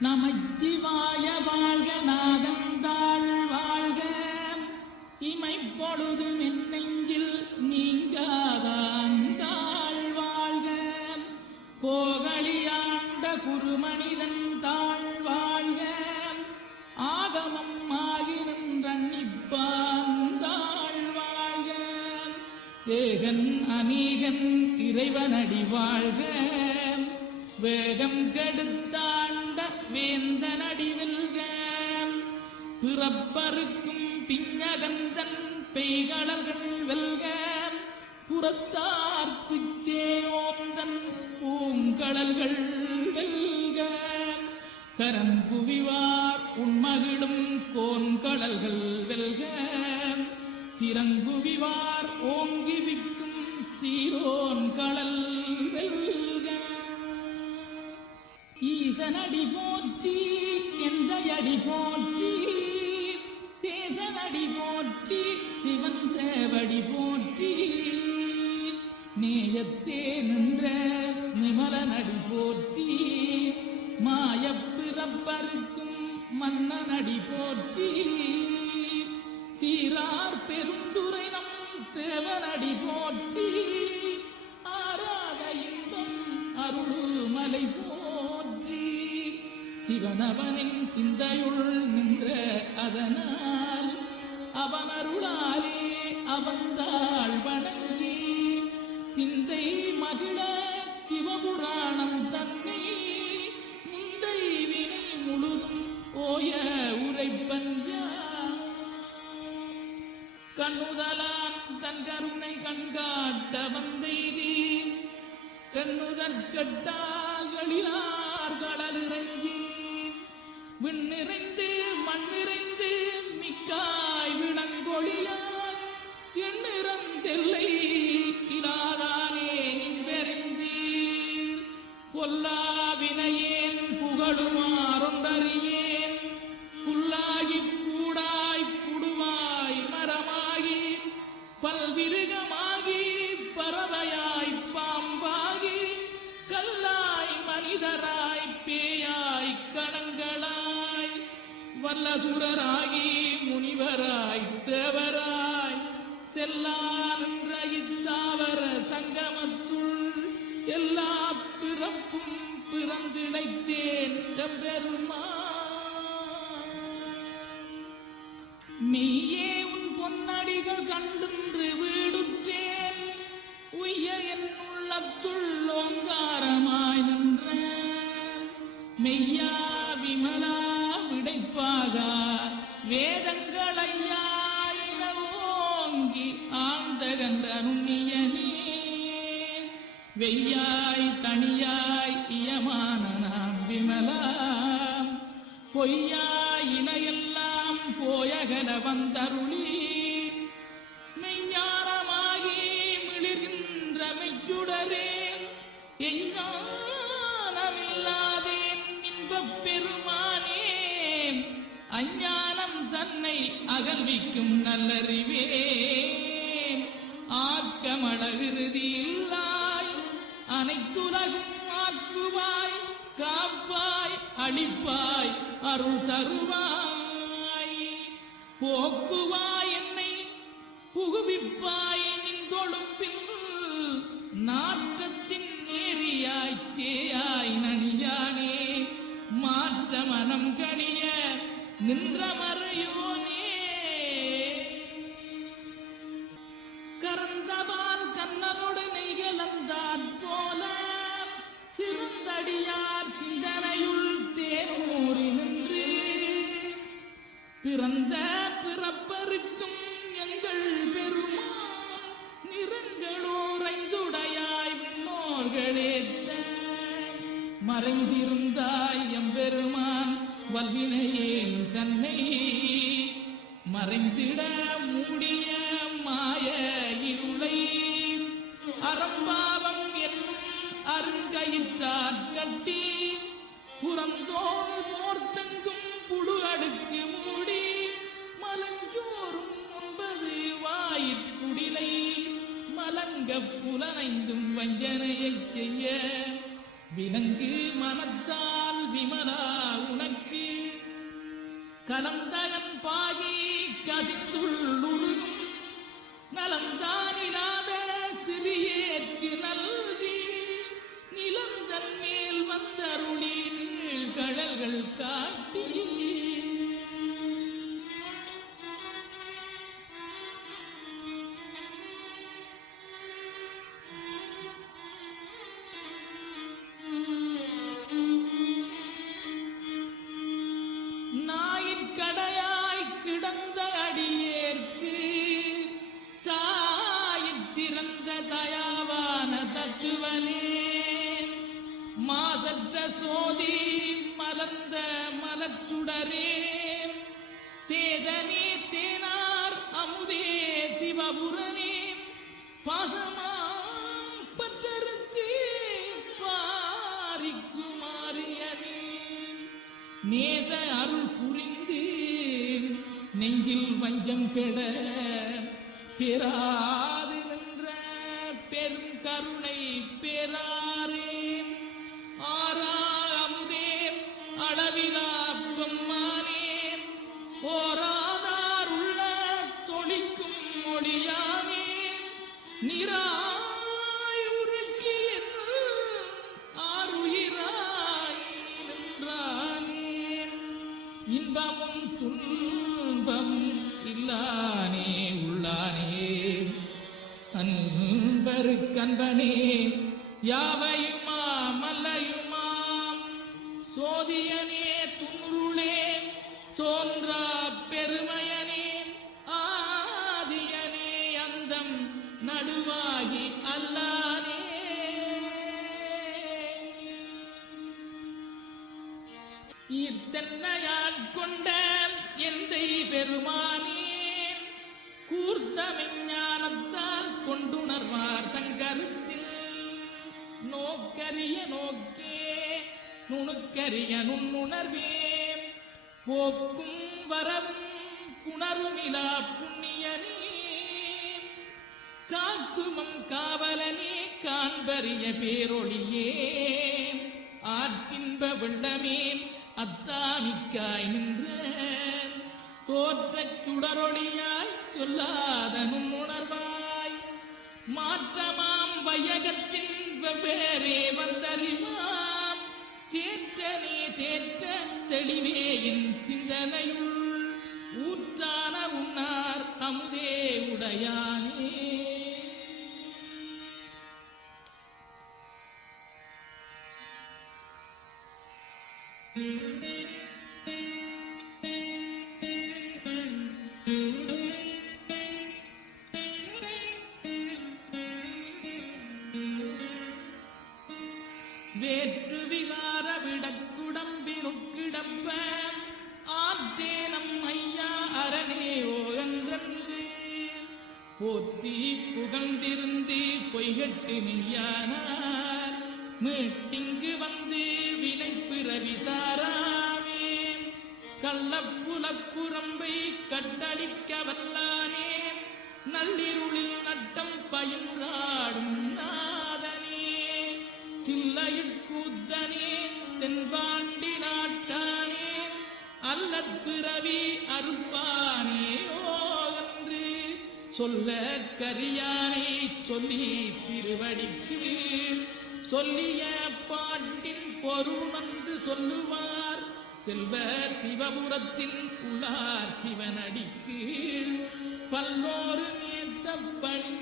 நமச்சிவாய வாழ்க நாதந்தாள் வாழ்க இமைப்பொழுதும் என் நெஞ்சில் நீங்காதாள் வாழ்க கோகலியாண்ட குருமனிதன் தாழ் வாழ்க ஆகமம் ஆகி நின்றன்னிப்பான் தாழ் வாழ்க ஏகன் அநீகன் இறைவனடி வாழ்க வேகம் கெடுத்தாண்ட வேந்தனடி வெல்க பிறப்பருக்கும் பிஞகந்தன் பெய்களர்கள் வெல்க புறத்தார்க்குச் சேயோந்தன் பூங்கடல்கள் வெல்க கரம் குவிவார் உண்மகிழும் கோன்கடல்கள் வெல்க சிறங்குவிவார் ஓங்கி விக்கும் சீரோன் கடல் வெல்க ஈசனடி போற்றி எந்தையடி போற்றி தேசனடி போற்றி சிவன் சேவடி போற்றி நேயத்தே நின்ற நிமலனடி போற்றி மாயப்பிறப்பருக்கும் மன்னனடி போற்றி சீரார் பெருந்துரை நம் தேவனடி போற்றி ஆராத இன்பம் அருள்மலை போற்றி சிவனவனின் சிந்தையுள் நின்ற அதனால் அவன் அருளாலே அவந்தாள் வணங்கி சிந்தை மகிழ சிவபுராணம் தன்னை முந்தை வினை முழுதும் ஓய உரைப்பன் கண்ணுதலான் தன் கருணை கண்காட்ட வந்தெய்தி கண்ணுதற்கட்டாகளிலார் கடலிறங்கி விண்ணிறைந்து மண்ணிறைந்து மிக்காய் விளங்கொழியார் எண்ணிறந்தெல்லை இலாதானே நின்றெறிந்தீர் பொல்லாவினையேன் புகழுமாறொன்றறியேன் புல்லாகிப் பூடாய் புடுவாய் மரமாகி பல்விருகமாகி பறவையாய் பாம்பாகி கல்லாய் மனிதராய் பேயாய் கணங்களாய் வல்லசுரராகி முனிவராய் தேவராய் செல்லான்ற இத்தாவர சங்கமத்துள் எல்லா பிறப்பும் பிறந்திழைத்தேன் எம்பெருமான் மெய்யே உன் பொன்னடிகள் கண்டுன்று வீடுற்றேன் உய்ய என் உள்ளத்துள் ஓங்காரமாய் நின்ற மெய்யா விமலா விடைப்பாக வேதங்களையாயின ஓங்கி ஆழ்ந்தகன்ற நுண்ணியனே வெய்யாய் தனியாய் இயமான நாம் விமலா பொய்யாயினையெல்லாம் போயகன வந்தருளி மெய்ஞானமாகி மிளிர்கின்ற மெய்யுடரேன் எஞ்ஞானமில்லாதேன் இன்பப் பெருமானே அஞ்ஞானம் தன்னை அகல்விக்கும் நல்லறிவே ஆக்கமடவிருதி இல்லாய் அனைத்துலகும் ஆக்குவாய் காப்பாய் அளிப்பாய் அருள் தருவாய் போக்குவாய் என்னை புகுவிப்பாய் நின் தொழும்பில் நாற்றத்தின் நேரியாய் சேயாய் நனியானே மாற்ற மனம் கணிய நின்ற மறையோனே கரந்தபால் கண்ணனோடு நெய்கலந்தாற் போல சிறந்தடியார் சிந்தனையுள் தேனூறி நின்று பிறந்த பிறப்பருக்கும் எங்கள் பெருமான் நிறங்களோரைந்துடையாய் விண்ணோர்களேத்த மறைந்திருந்தாய் எம்பெருமான் வல்வினையேன் தன்னை மறைந்திட மூடிய மாய இருளை அறம்பாவம் என்னும் அருங்கயிற்றாற் கட்டி புறந்தோள் போர்த்தங்கும் புழு அடுக்கு மூடி மலஞ்சோறும் 9 வாயிற்குடிலை மலங்க புலனைந்தும் வஞ்சனையைச் செய்ய விலங்கு மனத்தால் விமலா கலந்தகன் பாகி கதித்துள்ளுருகும் நலம்தானிலாத சிறியேற்கு நல்வி நிலந்தன் மேல் வந்தருளி நீழ்கடல்கள் காட்டி நாயிற்கடையாய் கிடந்த அடியேற்கு தாயிற் சிறந்த தயாவான தத்துவனே மாசற்ற சோதி மலர்ந்த மலச்சுடரே தேதனே தேனார் அமுதே சிவபுரனே பாசமா பற்றறுத்து பாரிக்குமாறியனே நேச அருள் புரிந்து நெஞ்சில் வஞ்சம் கெட பெறாது நின்ற பெரும் கருணை பெறாரே ஆரா அமுதே அளவிலா பெம்மானே ஓராதார் உள்ள தொழிக்கும் மொழியானே நிராயுருக்கு ஆறுயிராய் நின்றானே இன்பமும் துன்பம் இல்லானே உள்ளானே அன்பருக்கன்பனே யாவையுமா மல்லையுமாம் சோதியனே துன்றுளே தோன்றா பெருமையனே ஆதியனே அந்தம் நடுவாகி அல்லானே இத்தன்னையான் கொண்ட எந்தை பெருமானே கூர்த்த விஞ்ஞானத்தால் கொண்டுணர்வார் தங்கருத்தில் நோக்கரிய நோக்கே நுணுக்கரிய நுண்ணுணர்வே போக்கும் வரவும் புணர்வுமிலா புண்ணியனே காக்குமம் காவலனே காண்பரிய பேரொழியே ஆற்றின்ப வெள்ளமே அத்தாமிக்காய் நின்ற தோற்றச் சுடரொளியாய் சொல்லாத நுண்ணுணர்வாய் மாற்றமாம் வையகத்தின் வெவ்வேறே வந்தறிவாம் தேற்றனே தேற்ற தெளிவே என் சிந்தனையுள் ஊற்றான உன்னார் அமுதே உடையானே வேற்று விகார விடக்குடம்பினுக்கிடப்ப ஆற்றேனம் ஐயா அரணேயோ என்றன்று போற்றி புகழ்ந்திருந்து பொய்கட்டு மெய்யானார் மீட்டிங்கு வந்து வினை பிறவி தாராவே கள்ளப்புலப்புறம்பை கட்டளிக்க வல்லானே நள்ளிருளில் நட்டம் பயின்றாடும் நாதனே தில்லையுட்கூத்தனே தென்பாண்டி நாட்டானே அல்லற் பிறவி அறுப்பானே ஓ என்று சொல்ல கரியானை சொல்லி திருவடிக்கு சொல்லிய பாட்டின் பொருள் வந்து சொல்லுவார் செல்வ சிவபுரத்தின் உள்ளார் சிவனடிக்கு பல்லோரு மேத்த பணி